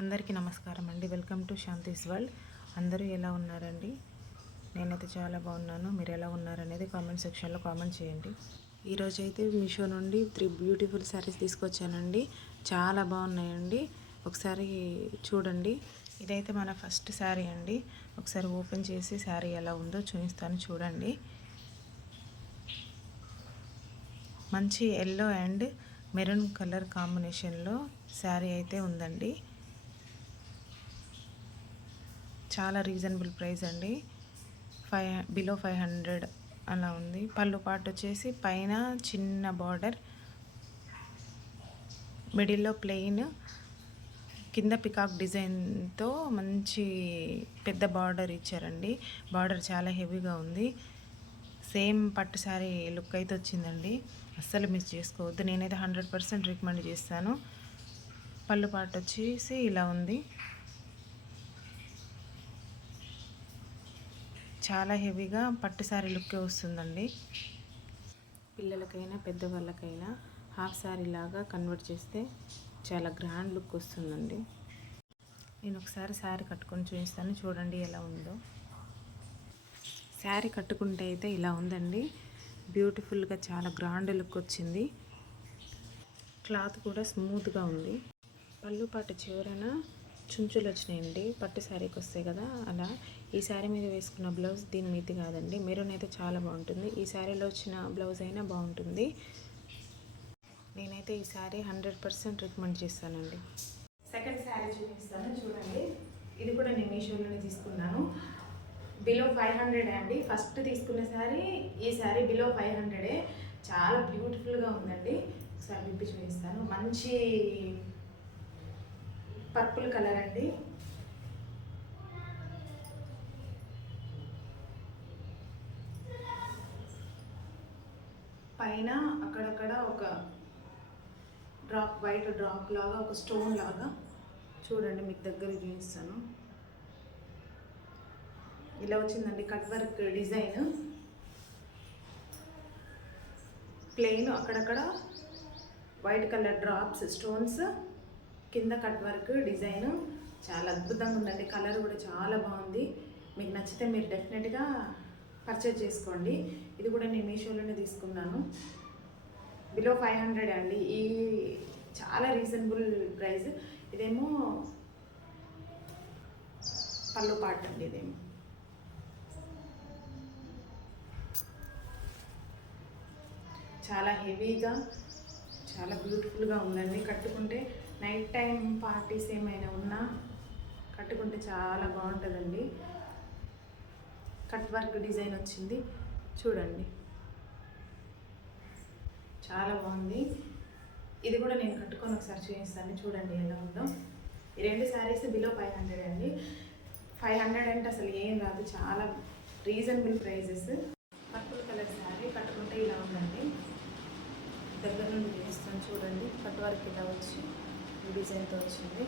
అందరికీ నమస్కారం అండి. Welcome to Shanti's world. అందరూ ఎలా ఉన్నారండి? నేనైతే చాలా బాగున్నాను. మీరు ఎలా ఉన్నారనేది కామెంట్ సెక్షన్లో కామెంట్ చేయండి. ఈరోజు అయితే మీషో నుండి 3 బ్యూటిఫుల్ శారీస్ తీసుకొచ్చానండి. చాలా బాగున్నాయండి. ఒకసారి చూడండి. ఇదైతే మన ఫస్ట్ శారీ అండి. ఒకసారి ఓపెన్ చేసి శారీ ఎలా ఉందో చూపిస్తాను, చూడండి. మంచి ఎల్లో అండ్ మెరూన్ కలర్ కాంబినేషన్లో శారీ అయితే ఉందండి. చాలా రీజనబుల్ ప్రైస్ అండి. బిలో 500 అలా ఉంది. పళ్ళు పాటు వచ్చేసి పైన చిన్న బార్డర్, మిడిల్లో ప్లెయిన్, కింద పికాక్ డిజైన్తో మంచి పెద్ద బార్డర్ ఇచ్చారండి. బార్డర్ చాలా హెవీగా ఉంది. సేమ్ పట్టు శారీ లుక్ అయితే వచ్చిందండి. అస్సలు మిస్ చేసుకోవద్దు. నేనైతే 100% రికమెండ్ చేస్తాను. పళ్ళు పాటు వచ్చేసి ఇలా ఉంది. చాలా హెవీగా పట్టు శారీ లుక్కే వస్తుందండి. పిల్లలకైనా పెద్దవాళ్ళకైనా హాఫ్ శారీ లాగా కన్వర్ట్ చేస్తే చాలా గ్రాండ్ లుక్ వస్తుందండి. నేను ఒకసారి శారీ కట్టుకొని చూపిస్తాను, చూడండి ఎలా ఉందో. శారీ కట్టుకుంటే అయితే ఇలా ఉందండి. బ్యూటిఫుల్గా చాలా గ్రాండ్ లుక్ వచ్చింది. క్లాత్ కూడా స్మూత్గా ఉంది. పళ్ళు పాటు చివరన చుంచులు వచ్చినాయండి. పట్టు శారీకి వస్తాయి కదా, అలా. ఈ శారీ మీద వేసుకున్న బ్లౌజ్ దీని మీద కాదండి. మెరూన్ అయితే చాలా బాగుంటుంది. ఈ శారీలో వచ్చిన బ్లౌజ్ అయినా బాగుంటుంది. నేనైతే ఈ శారీ 100% రికమెండ్ చేస్తానండి. సెకండ్ శారీ చూపిస్తాను, చూడండి. ఇది కూడా నేను మీషోలోనే తీసుకున్నాను. బిలో 500 అండి. ఫస్ట్ తీసుకున్న శారీ ఈ శారీ బిలో 500. చాలా బ్యూటిఫుల్గా ఉందండి. ఒకసారి విప్పి చూపిస్తాను. మంచి పర్పుల్ కలర్ అండి. పైన అక్కడక్కడ ఒక డ్రాప్, వైట్ డ్రాప్ లాగా, ఒక స్టోన్ లాగా. చూడండి, మీకు దగ్గర చూపిస్తాను. ఇలా వచ్చిందండి కట్ వర్క్ డిజైన్. ప్లెయిన్, అక్కడక్కడ వైట్ కలర్ డ్రాప్స్, స్టోన్స్, కింద కట్ వర్క్ డిజైన్. చాలా అద్భుతంగా ఉందండి. కలర్ కూడా చాలా బాగుంది. మీకు నచ్చితే మీరు డెఫినెట్గా పర్చేజ్ చేసుకోండి. ఇది కూడా నేను మీషోలోనే తీసుకున్నాను. బిలో 500 అండి. ఈ చాలా రీజనబుల్ ప్రైస్. ఇదేమో పళ్ళు పాట అండి. ఇదేమో చాలా హెవీగా, చాలా బ్యూటిఫుల్గా ఉందండి. కట్టుకుంటే నైట్ టైం పార్టీస్ ఏమైనా ఉన్నా కట్టుకుంటే చాలా బాగుంటుందండి. కట్ వర్క్ డిజైన్ వచ్చింది, చూడండి. చాలా బాగుంది. ఇది కూడా నేను కట్టుకొని ఒకసారి చూపిస్తాను, చూడండి ఎలా ఉందో. ఈ రెండు శారీస్ బిలో 500 అండి. 500 అంటే అసలు ఏం రాదు. చాలా reasonable prices. Purple colour sari కట్టుకుంటే ఇలా ఉందండి. దగ్గర నుండి చూపిస్తాను, చూడండి. కట్ వర్క్ ఇలా వచ్చి డిజైన్తో వచ్చింది.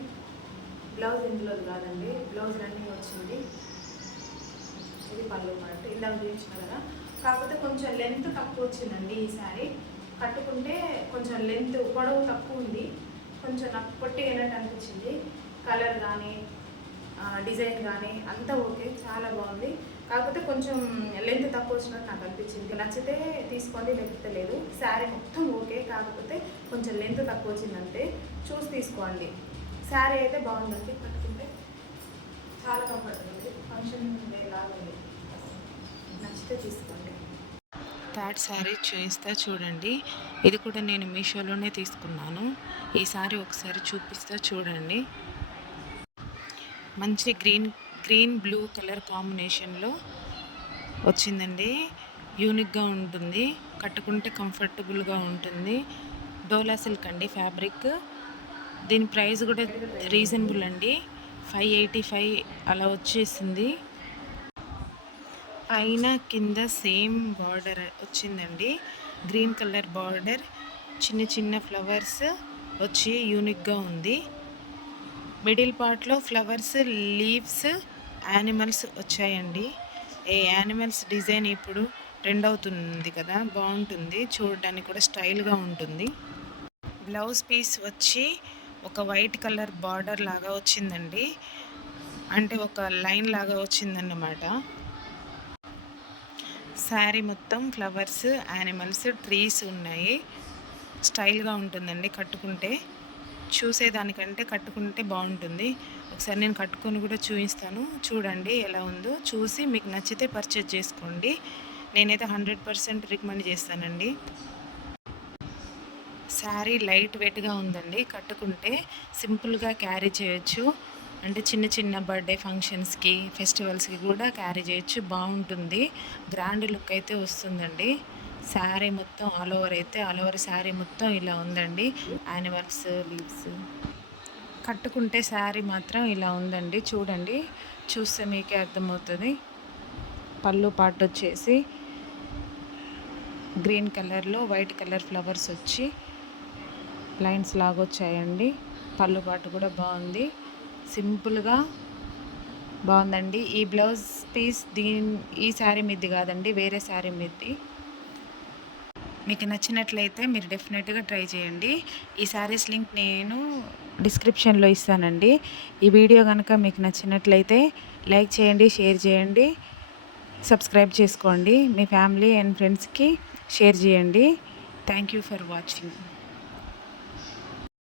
బ్లౌజ్ ఇందులో కాదండి, బ్లౌజ్ రన్నింగ్ వచ్చింది. ఇది పళ్ళు పాటు ఇందాక చూపించిన కదా. కాకపోతే కొంచెం లెంత్ తక్కువ వచ్చిందండి. ఈ శారీ కట్టుకుంటే కొంచెం లెంత్, పొడవు తక్కువ ఉంది. కొంచెం నాకు పొట్టి అయినట్టు అనిపించింది. కలర్ కానీ డిజైన్ కానీ అంతా ఓకే, చాలా బాగుంది. కాకపోతే కొంచెం లెంత్ తక్కువ వచ్చినట్టు నాకు అనిపించింది. నచ్చితే తీసుకోండి, లేకపోతే లేదు. శారీ మొత్తం ఓకే, కాకపోతే కొంచెం లెంత్ తక్కువ వచ్చిందంటే చూసి తీసుకోండి. శారీ అయితే బాగుందండి. కట్టుకుంటే చాలా కంఫర్టబుల్ ఉంది. ఫంక్షన్ లాగా ఉంది. నచ్చితే తీసుకోండి. థర్డ్ శారీ చూపిస్తా, చూడండి. ఇది కూడా నేను మీషోలోనే తీసుకున్నాను. ఈ శారీ ఒకసారి చూపిస్తా, చూడండి. మంచి గ్రీన్ బ్లూ కలర్ కాంబినేషన్లో వచ్చిందండి. యూనిక్గా ఉంటుంది. కట్టుకుంటే కంఫర్టబుల్గా ఉంటుంది. డోలా సిల్క్ అండి ఫ్యాబ్రిక్. దీని ప్రైస్ కూడా రీజనబుల్ అండి. 585 అలా వచ్చేసింది. పైన కింద సేమ్ బార్డర్ వచ్చిందండి. గ్రీన్ కలర్ బార్డర్, చిన్న చిన్న ఫ్లవర్స్ వచ్చి యూనిక్గా ఉంది. మిడిల్ పార్ట్లో ఫ్లవర్స్, లీవ్స్, యానిమల్స్ వచ్చాయండి. ఈ యానిమల్స్ డిజైన్ ఇప్పుడు ట్రెండ్ అవుతుంది కదా, బాగుంటుంది. చూడడానికి కూడా స్టైల్గా ఉంటుంది. బ్లౌజ్ పీస్ వచ్చి ఒక వైట్ కలర్ బార్డర్ లాగా వచ్చిందండి, అంటే ఒక లైన్ లాగా వచ్చిందన్నమాట. శారీ మొత్తం ఫ్లవర్స్, యానిమల్స్, ట్రీస్ ఉన్నాయి. స్టైల్గా ఉంటుందండి కట్టుకుంటే. చూసేదానికంటే కట్టుకుంటే బాగుంటుంది. ఒకసారి నేను కట్టుకొని కూడా చూపిస్తాను, చూడండి ఎలా ఉందో. చూసి మీకు నచ్చితే పర్చేజ్ చేసుకోండి. నేనైతే 100% రికమెండ్ చేస్తానండి. శారీ లైట్ వెయిట్గా ఉందండి, కట్టుకుంటే సింపుల్గా క్యారీ చేయొచ్చు. అంటే చిన్న చిన్న బర్త్డే ఫంక్షన్స్కి, ఫెస్టివల్స్కి కూడా క్యారీ చేయొచ్చు, బాగుంటుంది. గ్రాండ్ లుక్ అయితే వస్తుందండి. శారీ మొత్తం ఆల్ ఓవర్ శారీ మొత్తం ఇలా ఉందండి. Animals, leaves. కట్టుకుంటే శారీ మాత్రం ఇలా ఉందండి, చూడండి. చూస్తే మీకే అర్థమవుతుంది. పళ్ళు పాటు వచ్చేసి గ్రీన్ కలర్లో వైట్ కలర్ ఫ్లవర్స్ వచ్చి లైన్స్ లాగొచ్చాయండి. పళ్ళు పాటు కూడా బాగుంది, సింపుల్గా బాగుందండి. ఈ బ్లౌజ్ పీస్ ఈ శారీ మీది కాదండి, వేరే శారీ మీది. మీకు నచ్చినట్లయితే మీరు డెఫినెట్గా ట్రై చేయండి. ఈ శారీస్ లింక్ నేను డిస్క్రిప్షన్లో ఇస్తానండి. ఈ వీడియో కనుక మీకు నచ్చినట్లయితే లైక్ చేయండి, షేర్ చేయండి, సబ్స్క్రైబ్ చేసుకోండి. మీ ఫ్యామిలీ అండ్ ఫ్రెండ్స్కి షేర్ చేయండి. Thank you for watching.